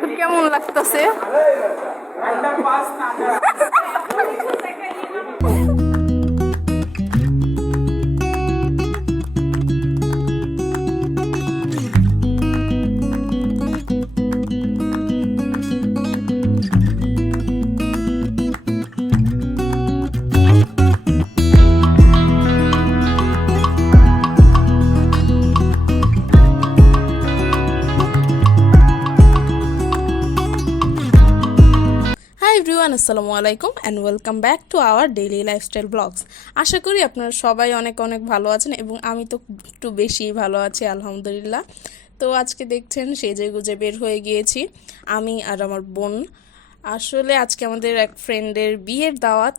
তো কেমন লাগতেছে? হাই এভরিওয়ান, আসসালামু আলাইকুম and welcome back to our daily lifestyle blogs. আশা করি আপনারা সবাই অনেক অনেক ভালো আছেন এবং আমি তো একটু বেশি ভালো আছি আলহামদুলিল্লাহ। তো আজকে দেখছেন সেজে গুজে বের হয়ে গিয়েছি আমি আর আমার বোন। আসলে আজকে আমাদের এক ফ্রেন্ডের বিয়ের দাওয়াত।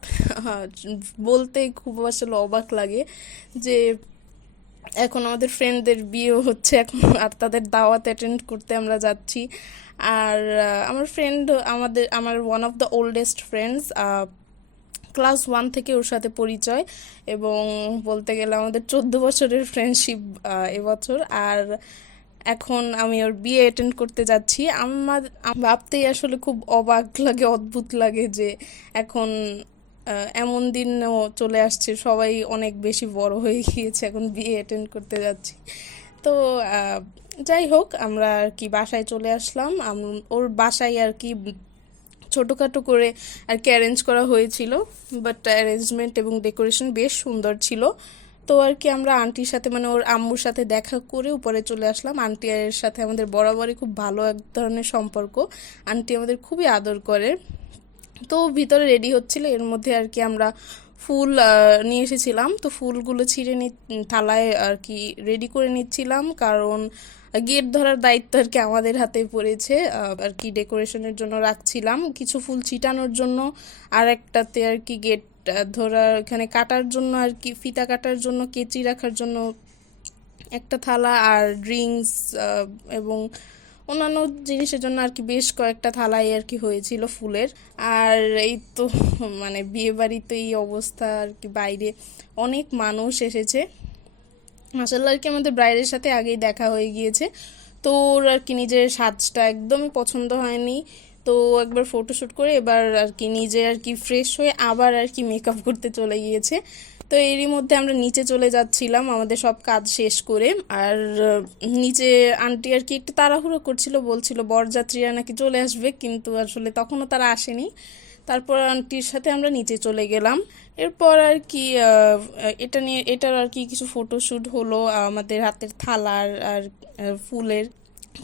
বলতেই খুব আসলে অবাক লাগে যে এখন আমাদের ফ্রেন্ডদের বিয়ে হচ্ছে এখন, আর তাদের দাওয়াত অ্যাটেন্ড করতে আমরা যাচ্ছি। আর আমার ফ্রেন্ড আমার one of the oldest friends, class 1 থেকে ওর সাথে পরিচয় এবং বলতে গেলে আমাদের 14 বছরের ফ্রেন্ডশিপ এবছর। আর এখন আমি ওর বিয়ে অ্যাটেন্ড করতে যাচ্ছি। আমার ভাবতেই আসলে খুব অবাক লাগে, অদ্ভুত লাগে যে এখন এমন দিনও চলে আসছে, সবাই অনেক বেশি বড় হয়ে গিয়েছে, এখন বিয়ে অ্যাটেন্ড করতে যাচ্ছি। তো যাই হোক, আমরা আর কি বাসায় চলে আসলাম। ওর বাসায় আর কি ছোটোখাটো করে আর কি অ্যারেঞ্জ করা হয়েছিল, বাট অ্যারেঞ্জমেন্ট এবং ডেকোরেশন বেশ সুন্দর ছিল। তো আর কি আমরা আন্টির সাথে মানে ওর আম্মুর সাথে দেখা করে উপরে চলে আসলাম। আন্টি এর সাথে আমাদের বরাবরই খুব ভালো এক ধরনের সম্পর্ক, আন্টি আমাদের খুবই আদর করে। তো ভিতরে রেডি হচ্ছিল, এর মধ্যে আর কি আমরা ফুল নিয়ে এসেছিলাম। তো ফুলগুলো ছিঁড়ে থালায় আর কি রেডি করে নিচ্ছিলাম, কারণ গেট ধরার দায়িত্ব আর কি আমাদের হাতে পড়েছে। আর কি ডেকোরেশনের জন্য রাখছিলাম কিছু ফুল ছিটানোর জন্য, আর একটাতে আর কি গেট ধরার এখানে কাটার জন্য আর কি ফিতা কাটার জন্য, কেচি রাখার জন্য একটা থালা, আর ড্রিঙ্কস এবং অন্যান্য জিনিসের জন্য আর কি বেশ কয়েকটা থালাই আর কি হয়েছিল ফুলের। আর এই তো মানে বিয়ে বাড়িতে এই অবস্থা আর কি, বাইরে অনেক মানুষ এসেছে। মাসাল্লাহ আর কি আমাদের ব্রাইডের সাথে আগেই দেখা হয়ে গিয়েছে, তো ওর আর কি নিজের সাজটা একদমই পছন্দ হয়নি। তো একবার ফটোশ্যুট করে এবার আর কি নিজে আর কি ফ্রেশ হয়ে আবার আর কি মেকআপ করতে চলে গিয়েছে। তো এরই মধ্যে আমরা নিচে চলে যাচ্ছিলাম আমাদের সব কাজ শেষ করে। আর নিচে আন্টি আর কি একটু তাড়াহুড়ো করছিল, বলছিল বরযাত্রীরা নাকি চলে আসবে, কিন্তু আসলে তখনও তারা আসেনি। তারপর আন্টির সাথে আমরা নিচে চলে গেলাম। এরপর আর কি এটার আর কি কিছু ফটোশ্যুট হলো আমাদের হাতের থালার আর ফুলের।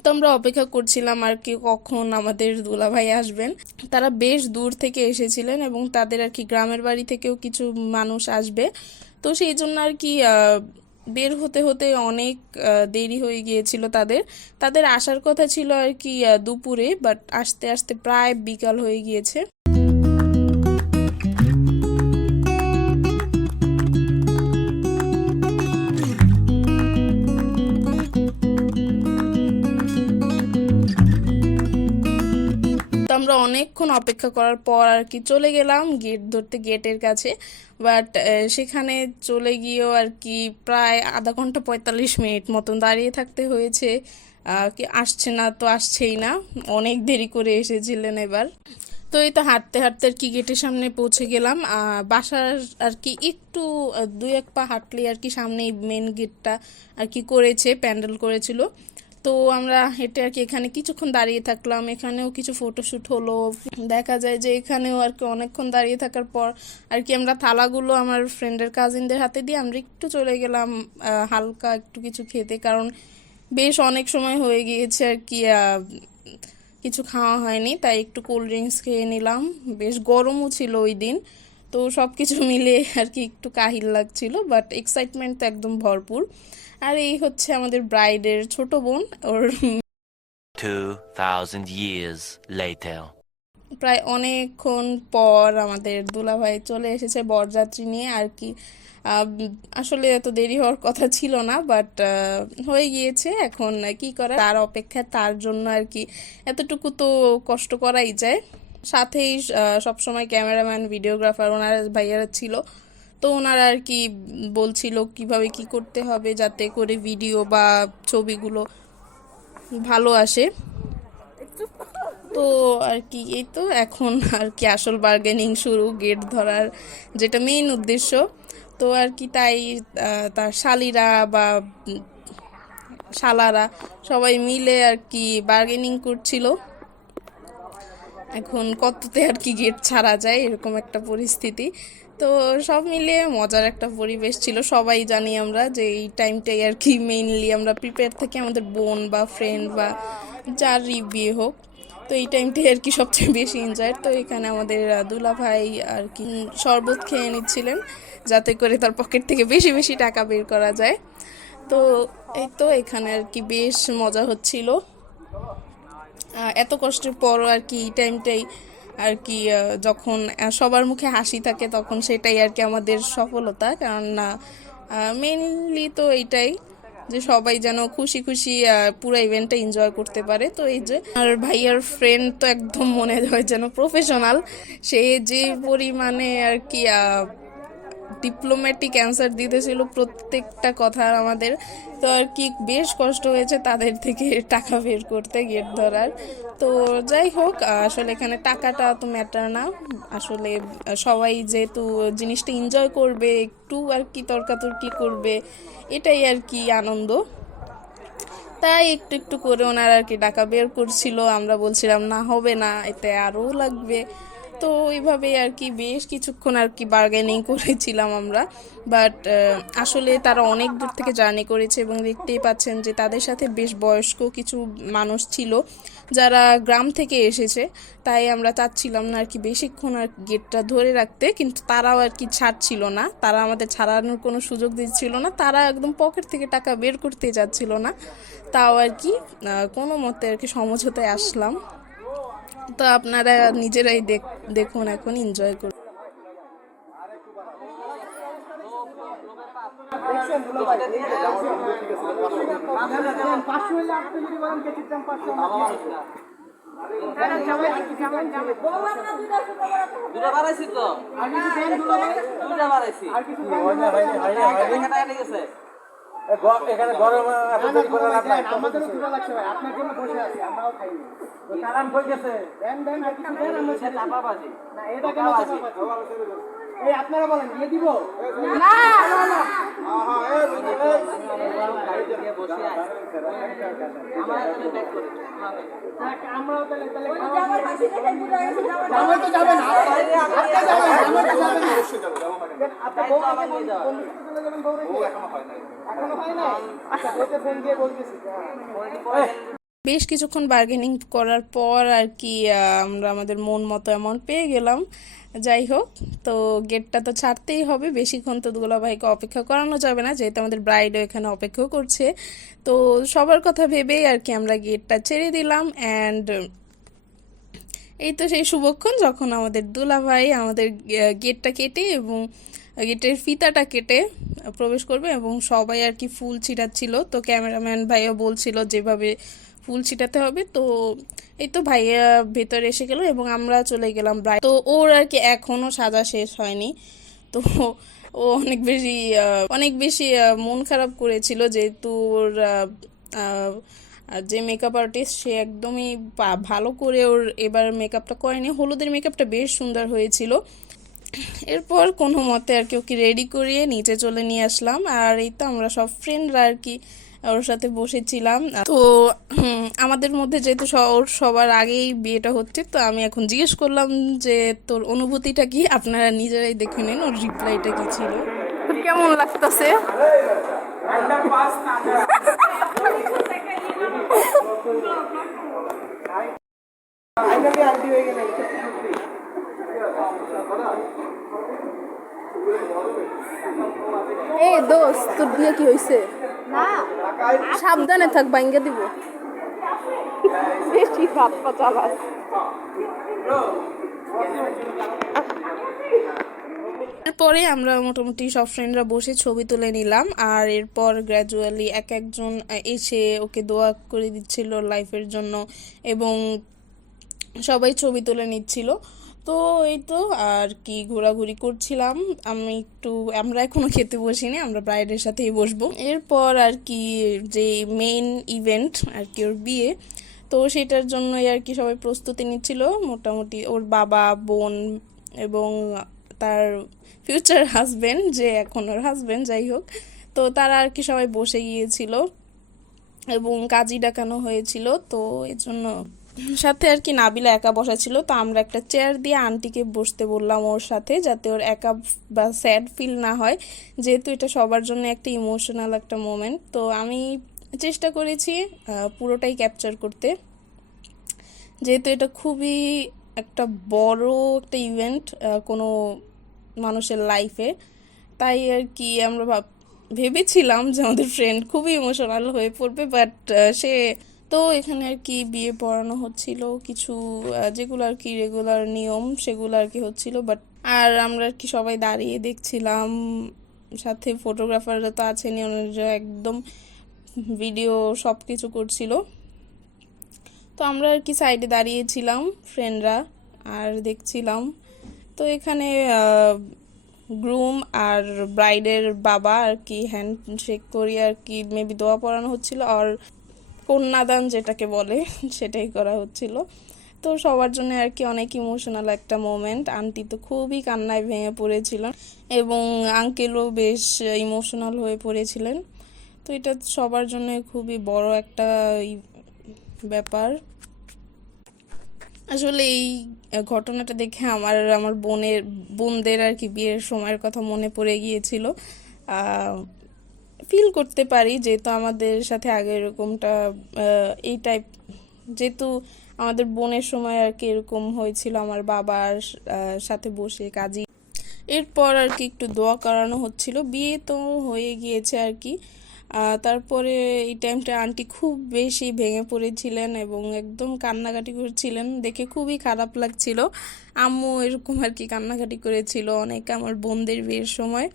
তো আমরা অপেক্ষা করছিলাম আর কি কখন আমাদের দুলাভাই আসবেন। তারা বেশ দূর থেকে এসেছিলেন এবং তাদের আর কি গ্রামের বাড়ি থেকেও কিছু মানুষ আসবে। তো সেই জন্য আর কি বের হতে হতে অনেক দেরি হয়ে গিয়েছিল তাদের। তাদের আসার কথা ছিল আর কি দুপুরে, বাট আসতে আসতে প্রায় বিকাল হয়ে গিয়েছে। তো আমরা অনেকক্ষণ অপেক্ষা করার পর আর কি চলে গেলাম গেট ধরতে, গেটের কাছে। বাট সেখানে চলে গিয়েও আর কি প্রায় আধা ঘন্টা 45 মিনিট মতন দাঁড়িয়ে থাকতে হয়েছে। কি আসছে না তো আসছেই না, অনেক দেরি করে এসেছিলেন এবার। তো এই তো হাঁটতে হাঁটতে আর কি গেটের সামনে পৌঁছে গেলাম। বাসার আর কি একটু 2-1 পা হাঁটলে আর কি সামনেই মেন গেটটা আর কি করেছে, প্যান্ডেল করেছিল। তো আমরা হেঁটে আর কি এখানে কিছুক্ষণ দাঁড়িয়ে থাকলাম, এখানেও কিছু ফটোশ্যুট হলো। দেখা যায় যে এখানেও আর কি অনেকক্ষণ দাঁড়িয়ে থাকার পর আর কি আমরা থালাগুলো আমার ফ্রেন্ডের কাজিনদের হাতে দিয়ে আমরা একটু চলে গেলাম হালকা একটু কিছু খেতে, কারণ বেশ অনেক সময় হয়ে গিয়েছে আর কি কিছু খাওয়া হয়নি, তাই একটু কোল্ড ড্রিঙ্কস খেয়ে নিলাম। বেশ গরমও ছিল ওই দিন, তো সব কিছু মিলে আর কি একটু কাহিল লাগছিল, বাট এক্সাইটমেন্ট তো একদম ভরপুর। আর এই হচ্ছে আমাদের ব্রাইডের ছোট বোন, ওর 2000 years later. প্রায় অনেকক্ষণ পর আমাদের দুলাভাই চলে এসেছে বরযাত্রী নিয়ে আর কি। আসলে এত দেরি হওয়ার কথা ছিল না, বাট হয়ে গিয়েছে। এখন কি করা, তার অপেক্ষায় তার জন্য আর কি এতটুকু তো কষ্ট করাই যায়। সাথেই সবসময় ক্যামেরাম্যান, ভিডিওগ্রাফার ওনারা ভাইয়ারা ছিল। তো ওনারা আর কি বলছিল কিভাবে কি করতে হবে যাতে করে ভিডিও বা ছবিগুলো ভালো আসে। তো আর কি এই তো এখন আর কি আসল বার্গেনিং শুরু, গেট ধরার যেটা মেইন উদ্দেশ্য। তো আর কি তাই তার শালিরা বা শালারা সবাই মিলে আর কি বার্গেনিং করছিল এখন কততে আর কি গেট ছাড়া যায় এরকম একটা পরিস্থিতি। তো সব মিলিয়ে মজার একটা পরিবেশ ছিল। সবাই জানি আমরা যে এই টাইমটাই আর কি মেইনলি আমরা প্রিপেয়ার থাকি, আমাদের বোন বা ফ্রেন্ড বা যারই বিয়ে হোক, তো এই টাইমটাই আর কি সবচেয়ে বেশি এনজয়। তো এখানে আমাদের দুলা ভাই আর কি শরবত খেয়ে নিচ্ছিলেন যাতে করে তার পকেট থেকে বেশি বেশি টাকা বের করা যায়। তো এই তো এখানে আর কি বেশ মজা হচ্ছিল। এত কষ্টের পরও আর কি এই টাইমটাই আর কি যখন সবার মুখে হাসি থাকে তখন সেটাই আর কি আমাদের সফলতা। কারণ মেইনলি তো এইটাই যে সবাই যেন খুশি খুশি পুরো ইভেন্টটা এনজয় করতে পারে। তো এই যে আর ভাইয়ার ফ্রেন্ড তো একদম মনে হয় যেন প্রফেশনাল, সে যে পরিমাণে আর কি ডিপ্লোম্যাটিক অ্যান্সার দিতেছিল প্রত্যেকটা কথার আমাদের। তো আর কি বেশ কষ্ট হয়েছে তাদের থেকে টাকা বের করতে গেট ধরার। তো যাই হোক, আসলে এখানে টাকাটা তো ম্যাটার না, আসলে সবাই যেহেতু জিনিসটা এনজয় করবে, একটু আর কি তর্কাতর্কি করবে, এটাই আর কি আনন্দ। তাই একটু একটু করে ওনারা আর কি টাকা বের করছিল, আমরা বলছিলাম না হবে না, এতে আরও লাগবে। তো এইভাবে আর কি বেশ কিছুক্ষণ আর কি বার্গেনিং করেছিলাম আমরা। বাট আসলে তারা অনেক দূর থেকে জার্নি করেছে এবং দেখতেই পাচ্ছেন যে তাদের সাথে বেশ বয়স্ক কিছু মানুষ ছিল যারা গ্রাম থেকে এসেছে। তাই আমরা চাচ্ছিলাম না আর কি বেশিক্ষণ আর গেটটা ধরে রাখতে, কিন্তু তারাও আর কি ছাড়ছিল না, তারা আমাদের ছাড়ানোর কোনো সুযোগ দিচ্ছিল না, তারা একদম পকেট থেকে টাকা বের করতে যাচ্ছিল না। তাও আর কি কোনো মতে আর কি সমঝোতায় আসলাম। তো আপনারা নিজেরাই দেখুন, এখন এনজয় করুন। দুটা বাড়াইছি তো, দুটা বাড়াইছি। এখানে গরম আমাদেরও দুটো লাগছে ভাই, আপনার জন্য বসে আছি, আমরাও খাইনি। কারণ কই গেছে দেন দেন আর কিছু দেন, আমরা সেটা চাপাবাজি না, এটা কেন চাপাবাজি? এই আপনারা বলেন দিয়ে দিব না না না, আহা এই দিয়ে বসে আছে আমরা তাহলে ব্যাক করে আমরাও তাহলে আমার পাশে থেকে বুড়া গেছে, জামাই তো যাবে না, আপনি যাবেন, জামাই তো যাবে না, অবশ্যই যাবে, জামা পাই আপনি বউ আবার নিয়ে যাবেন, চলে যাবেন, বউ এখনো হয় নাই, এখনো হয় নাই। আচ্ছা ওকে ফোন দিয়ে বলতেছি। বেশ কিছুক্ষণ বার্গেনিং করার পর আর কি আমরা আমাদের মন মতো অ্যামাউন্ট পেয়ে গেলাম। যাই হোক, তো গেটটা তো ছাড়তেই হবে, বেশিক্ষণ তো দুলা ভাইকে অপেক্ষা করানো যাবে না, যেহেতু আমাদের ব্রাইডও এখানে অপেক্ষা করছে। তো সবার কথা ভেবেই আর কি আমরা গেটটা ছেড়ে দিলাম। অ্যান্ড এই তো সেই শুভক্ষণ যখন আমাদের দুলা ভাই আমাদের গেটটা কেটে এবং গেটের ফিতাটা কেটে প্রবেশ করবে এবং সবাই আর কি ফুল ছিটাচ্ছিল। তো ক্যামেরাম্যান ভাইও বলছিল যেভাবে ফুল ছিটাতে হবে। তো এই তো ভাইয়া ভেতরে এসে গেল এবং আমরা চলে গেলাম ব্রাইড। তো ওর আর কি এখনও সাজা শেষ হয়নি। তো ও অনেক বেশি মন খারাপ করেছিল, যেহেতু ওর যে মেকআপ আর্টিস্ট সে একদমই ভালো করে ওর এবার মেকআপটা করেনি। হলুদের মেকআপটা বেশ সুন্দর হয়েছিল। এরপর কোনো মতে আর কি ওকে রেডি করিয়ে নিচে চলে নিয়ে আসলাম। আর এই তো আমরা সব ফ্রেন্ডরা আর কি ওর সাথে বসেছিলাম। তো আমাদের মধ্যে যেহেতু ওর সবার আগেই বিয়েটা হচ্ছে, তো আমি এখন জিজ্ঞেস করলাম যে তোর অনুভূতিটা কি, আপনারা নিজেরাই দেখে নিন ওর রিপ্লাইটা কি ছিল। তোর কেমন লাগতেছে? এই দোস্ত, তোর বিয়ে কি হয়েছে? না, সাবধানে থাক, বাইঙ্গা দিব। বেশি ভাত পা চালাস। এরপরে আমরা মোটামুটি সব ফ্রেন্ডরা বসে ছবি তুলে নিলাম। আর এরপর গ্র্যাজুয়ালি এক একজন এসে ওকে দোয়া করে দিচ্ছিল লাইফের জন্য এবং সবাই ছবি তুলে নিচ্ছিল। তো এই তো আর কি ঘোরাঘুরি করছিলাম। আমরা এখনো খেতে বসিনি, আমরা ব্রাইডের সাথেই বসবো। এরপর আর কি যে মেইন ইভেন্ট আর কি ওর বিয়ে, তো সেটার জন্যই আর কি সবাই প্রস্তুতি নিচ্ছিল, মোটামুটি ওর বাবা, বোন এবং তার ফিউচার হাজবেন্ড, যে এখন ওর হাজবেন্ড যাই হোক। তো তারা আর কি সবাই বসে গিয়েছিল এবং কাজী ডাকানো হয়েছিল, তো এই জন্য সাথে আর কি নাবিলা একা বসা ছিল। তো আমরা একটা চেয়ার দিয়ে আন্টিকে বসতে বললাম ওর সাথে, যাতে ওর একা বা স্যাড ফিল না হয়, যেহেতু এটা সবার জন্য একটা ইমোশনাল একটা মোমেন্ট। তো আমি চেষ্টা করেছি পুরোটাই ক্যাপচার করতে, যেহেতু এটা খুবই একটা বড় একটা ইভেন্ট কোনো মানুষের লাইফে। তাই আর কি আমরা ভেবেছিলাম যে আমাদের ফ্রেন্ড খুবই ইমোশনাল হয়ে পড়বে, বাট সে তো এখানে আর কি বিয়ে পড়ানো হচ্ছিল কিছু যেগুলো আর কি রেগুলার নিয়ম সেগুলো আর কি হচ্ছিল, বাট আর আমরা আর কি সবাই দাঁড়িয়ে দেখছিলাম, সাথে ফটোগ্রাফাররা তো আছেনই, ওনারা একদম ভিডিও সব কিছু করছিল। তো আমরা আর কি সাইডে দাঁড়িয়েছিলাম ফ্রেন্ডরা আর দেখছিলাম। তো এখানে গ্রুম আর ব্রাইডের বাবা আর কি হ্যান্ডশেক করি আর কি মেবি দোয়া পড়ানো হচ্ছিল, আর কন্যাদান যেটাকে বলে সেটাই করা হচ্ছিল। তো সবার জন্য আর কি অনেক ইমোশনাল একটা মোমেন্ট। আন্টি তো খুবই কান্নায় ভেঙে পড়েছিলেন এবং আঙ্কেলও বেশ ইমোশনাল হয়ে পড়েছিলেন। তো এটা সবার জন্য খুবই বড় একটা ব্যাপার। আসলে এই ঘটনাটা দেখে আমার বোনদের আর কি বিয়ের সময়ের কথা মনে পড়ে গিয়েছিল। ফিল করতে পারি, যেহেতু আমাদের সাথে আগে এরকমটা এই টাইপ, যেহেতু আমাদের বোনের সময় আর কি এরকম হয়েছিল আমার বাবার সাথে বসে কাজী। এরপর আর কি একটু দোয়া করানো হচ্ছিল, বিয়ে তো হয়ে গিয়েছে আর কি। তারপরে এই টাইমটা আন্টি খুব বেশি ভেঙে পড়েছিলেন এবং একদম কান্নাকাটি করছিলেন, দেখে খুবই খারাপ লাগছিল। আম্মু এরকম আর কি কান্নাকাটি করেছিল অনেক আমার বোনদের বিয়ের সময়।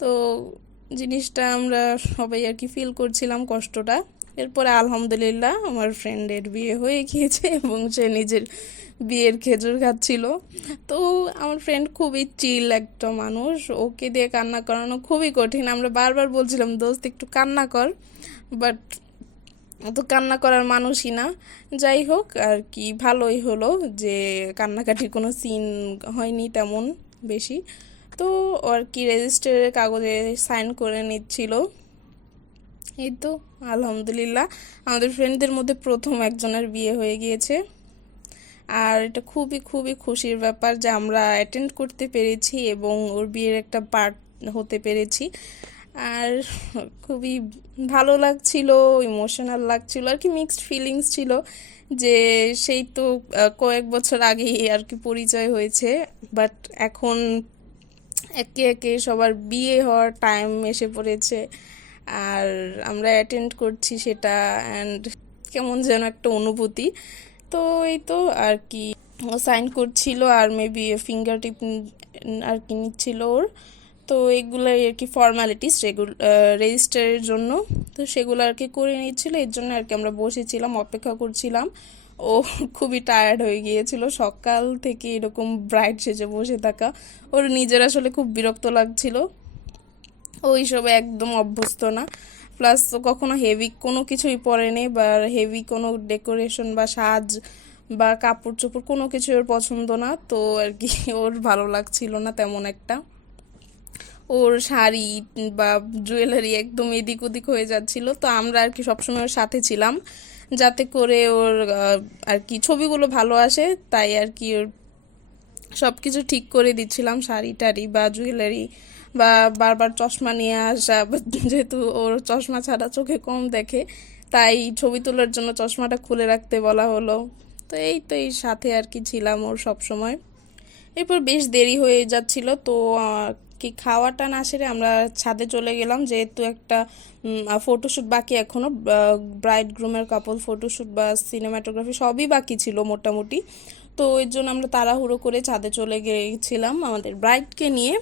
তো জিনিসটা আমরা সবাই আর কি ফিল করছিলাম কষ্টটা। এরপরে আলহামদুলিল্লাহ আমার ফ্রেন্ডের বিয়ে হয়ে গিয়েছে এবং সে নিজের বিয়ের খেজুর খাচ্ছিল। তো আমার ফ্রেন্ড খুবই চিল একটা মানুষ, ওকে দিয়ে কান্না করানো খুবই কঠিন। আমরা বারবার বলছিলাম দোস্ত একটু কান্না কর, বাট ও তো কান্না করার মানুষই না। যাই হোক আর কি ভালোই হলো যে কান্নাকাটির কোনো সিন হয়নি তেমন বেশি। তো আর কি রেজিস্টারের কাগজে সাইন করে নিচ্ছিল। এই তো আলহামদুলিল্লাহ আমাদের ফ্রেন্ডদের মধ্যে প্রথম একজনের বিয়ে হয়ে গিয়েছে, আর এটা খুবই খুবই খুশির ব্যাপার যে আমরা অ্যাটেন্ড করতে পেরেছি এবং ওর বিয়ের একটা পার্ট হতে পেরেছি। আর খুবই ভালো লাগছিল, ইমোশনাল লাগছিল আর কি, মিক্সড ফিলিংস ছিল যে সেই তো কয়েক বছর আগেই আর কি পরিচয় হয়েছে, বাট এখন একে একে সবার বিয়ে হওয়ার টাইম এসে পড়েছে আর আমরা অ্যাটেন্ড করছি সেটা, অ্যান্ড কেমন যেন একটা অনুভূতি। তো এই তো আর কি সাইন করছিল আর মেবি ফিঙ্গার টিপ আর কি নিচ্ছিল ওর। তো এগুলাই আর কি ফর্মালিটিস রেজিস্টারের জন্য, তো সেগুলো আর কি করে নিচ্ছিল। এর জন্য আর কি আমরা বসেছিলাম, অপেক্ষা করছিলাম। ও খুবই টায়ার্ড হয়ে গিয়েছিল সকাল থেকে এরকম ব্রাইট সেজে বসে থাকা, ওর নিজের আসলে খুব বিরক্ত লাগছিল। ওই সবে একদম অভ্যস্ত না, প্লাস কখনো হেভি কোনো কিছুই পরেনি বা হেভি কোনো ডেকোরেশন বা সাজ বা কাপড় চোপড় কোনো কিছু ওর পছন্দ না। তো আর কি ওর ভালো লাগছিল না তেমন একটা, ওর শাড়ি বা জুয়েলারি একদম এদিক ওদিক হয়ে যাচ্ছিল। তো আমরা আর কি সবসময় ওর সাথে ছিলাম যাতে করে ওর আর কি ছবিগুলো ভালো আসে, তাই আর কি ওর সব কিছু ঠিক করে দিচ্ছিলাম, শাড়ি টাড়ি বা জুয়েলারি বা বারবার চশমা নিয়ে আসা, যেহেতু ওর চশমা ছাড়া চোখে কম দেখে, তাই ছবি তোলার জন্য চশমাটা খুলে রাখতে বলা হলো। তো এই সাথে আর কি ছিলাম ওর সব সময়। এরপর বেশ দেরি হয়ে যাচ্ছিল, তো কি খাওয়াটা না সেরে আমরা ছাদে চলে গেলাম, যেহেতু একটা ফটোশ্যুট বাকি এখনও, ব্রাইড গ্রুমের কাপল ফটোশ্যুট বা সিনেমাটোগ্রাফি সবই বাকি ছিল মোটামুটি। তো এর জন্য আমরা তাড়াহুড়ো করে ছাদে চলে গিয়েছিলাম আমাদের ব্রাইডকে নিয়ে।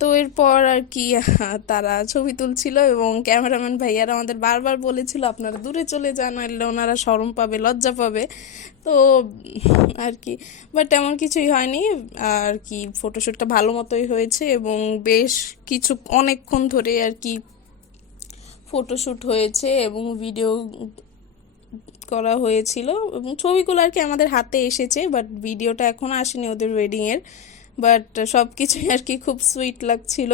তো এরপর আর কি তারা ছবি তুলছিল এবং ক্যামেরাম্যান ভাইয়ারা আমাদের বারবার বলেছিল আপনারা দূরে চলে যান, নাহলে ওনারা শরম পাবে, লজ্জা পাবে। তো আর কি বাট তেমন কিছুই হয়নি আর কি, ফটোশ্যুটটা ভালো মতোই হয়েছে এবং বেশ কিছু অনেকক্ষণ ধরে আর কি ফটোশ্যুট হয়েছে এবং ভিডিও করা হয়েছিল এবং ছবিগুলো আর কি আমাদের হাতে এসেছে, বাট ভিডিওটা এখনও আসেনি ওদের ওয়েডিংয়ের। বাট সব কিছুই আর কি খুব সুইট লাগছিল।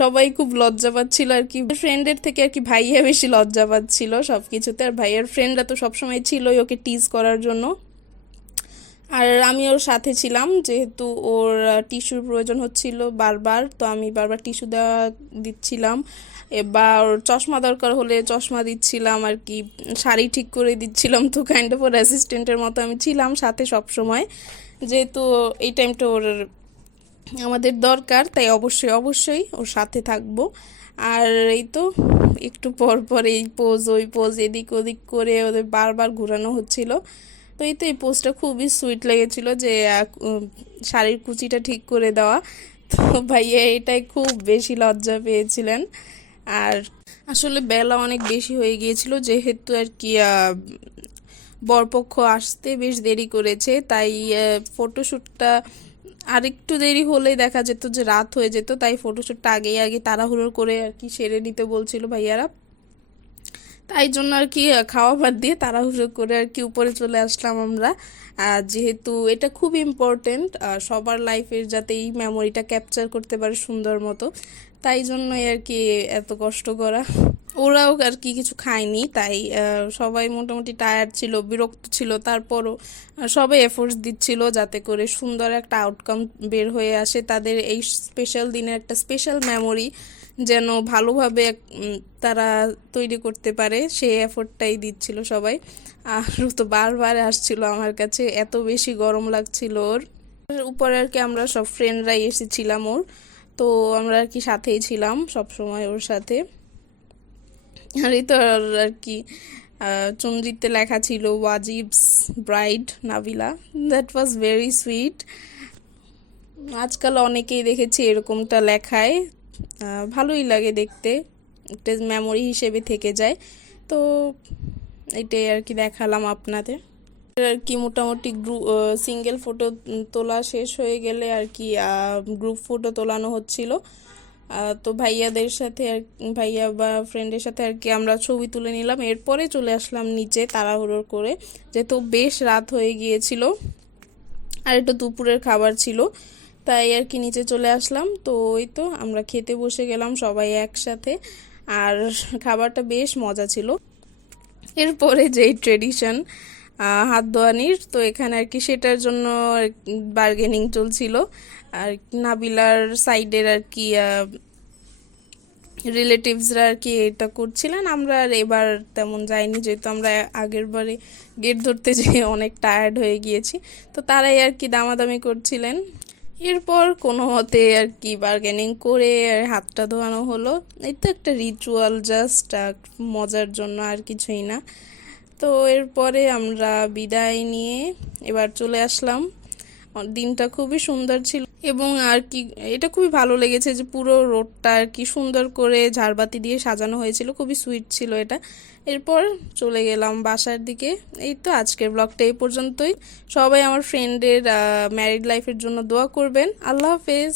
সবাই খুব লজ্জা পাচ্ছিল আর কি, ফ্রেন্ডের থেকে আর কি ভাইয়া বেশি লজ্জা পাচ্ছিল সব কিছুতে। আর ভাইয়ার ফ্রেন্ডরা তো সবসময় ছিলই ওকে টিজ করার জন্য। আর আমি ওর সাথে ছিলাম, যেহেতু ওর টিস্যুর প্রয়োজন হচ্ছিল বারবার, তো আমি বারবার টিস্যু দেওয়া দিচ্ছিলাম, বা ওর চশমা দরকার হলে চশমা দিচ্ছিলাম আর কি, শাড়ি ঠিক করে দিচ্ছিলাম। তো কাইন্ড অফ ওর অ্যাসিস্ট্যান্টের মতো আমি ছিলাম সাথে সব সময়, যেহেতু এই টাইমটা ওর আমাদের দরকার, তাই অবশ্যই অবশ্যই ওর সাথে থাকবো। আর এই তো একটু পর পর এই পোজ ওই পোজ এদিক ওদিক করে ওদের বারবার ঘোরানো হচ্ছিল। তো এই তো এই পোজটা খুবই সুইট লেগেছিল, যে শাড়ির কুচিটা ঠিক করে দেওয়া। তো ভাইয়া এটাই খুব বেশি লজ্জা পেয়েছিলেন। আর আসলে বেলা অনেক বেশি হয়ে গিয়েছিল, যেহেতু আর কি বরপক্ষ আসতে বেশ দেরি করেছে, তাই ফটোশ্যুটটা আর একটু দেরি হলেই দেখা যেত যে রাত হয়ে যেত। তাই ফটোশ্যুটটা আগেই আগে তাড়াহুড়ো করে আর কি সেরে নিতে বলছিল ভাইয়ারা। তাই জন্য আর কি খাওয়া বাদ দিয়ে তাড়াহুড়ো করে আর কি উপরে চলে আসলাম আমরা। যেহেতু এটা খুব ইম্পর্টেন্ট সবার লাইফের, যাতে এই মেমোরিটা ক্যাপচার করতে পারে সুন্দর মতো, তাই জন্যই আর কি এত কষ্ট করা। ওরাও আর কি কিছু খায়নি, তাই সবাই মোটামুটি টায়ার্ড ছিল, বিরক্ত ছিল, তারপরও সবাই এফোর্টস দিচ্ছিল যাতে করে সুন্দর একটা আউটকাম বের হয়ে আসে, তাদের এই স্পেশাল দিনের একটা স্পেশাল মেমোরি যেন ভালোভাবে তারা তৈরি করতে পারে, সেই এফোর্টটাই দিচ্ছিল সবাই। আর ও তো বারবার আসছিল আমার কাছে, এত বেশি গরম লাগছিল ওর। উপরে আর কি আমরা সব ফ্রেন্ডরাই এসেছিলাম ওর, তো আমরা আর কি সাথেই ছিলাম সব সময় ওর সাথে। আর এই তো আর কি চুনরিতে লেখা ছিল ওয়াজিবস bride Nabila, that was very sweet. আজকাল অনেকেই দেখেছি এরকমটা লেখায়, ভালোই লাগে দেখতে, একটা মেমোরি হিসেবে থেকে যায়। তো এটাই আর কি দেখালাম আপনাদের। আর কি মোটামুটি সিঙ্গেল ফটো তোলা শেষ হয়ে গেলে আর কি গ্রুপ ফটো তোলানো হচ্ছিল। তো ভাইয়াদের সাথে আর ভাইয়া বা ফ্রেন্ডের সাথে আর কি আমরা ছবি তুলে নিলাম, এরপরে চলে আসলাম নিচে তাড়াহুড়ো করে, যেহেতু বেশ রাত হয়ে গিয়েছিল আর একটু দুপুরের খাবার ছিল, তাই আর কি নিচে চলে আসলাম। তো ওই তো আমরা খেতে বসে গেলাম সবাই একসাথে, আর খাবারটা বেশ মজা ছিল। এরপরে যেই ট্রেডিশন হাত ধোয়ানির, তো এখানে আর কি সেটার জন্য বার্গেনিং চলছিল। আর নাবিলার সাইডের আর কি রিলেটিভসরা আর কি এটা করছিলেন, আমরা আর এবার তেমন যাইনি, যেহেতু আমরা আগের বারে গেট ধরতে যেয়ে অনেক টায়ার্ড হয়ে গিয়েছি। তো তারাই আর কি দামাদামি করছিলেন। এরপর কোনো মতে আর কি বার্গেনিং করে হাতটা ধোয়ানো হলো। এই তো একটা রিচুয়াল, জাস্ট মজার জন্য, আর কিছুই না। তো এরপরে আমরা বিদায় নিয়ে এবার চলে আসলাম। দিনটা খুবই সুন্দর ছিল এবং আর কি এটা খুবই ভালো লেগেছে যে পুরো রোডটা আর কি সুন্দর করে ঝাড়বাতি দিয়ে সাজানো হয়েছিল, খুবই সুইট ছিল এটা। এরপর চলে গেলাম বাসার দিকে। এই তো আজকের ব্লগটা এই পর্যন্তই। সবাই আমার ফ্রেন্ডের ম্যারিড লাইফের জন্য দোয়া করবেন। আল্লাহ হাফেজ।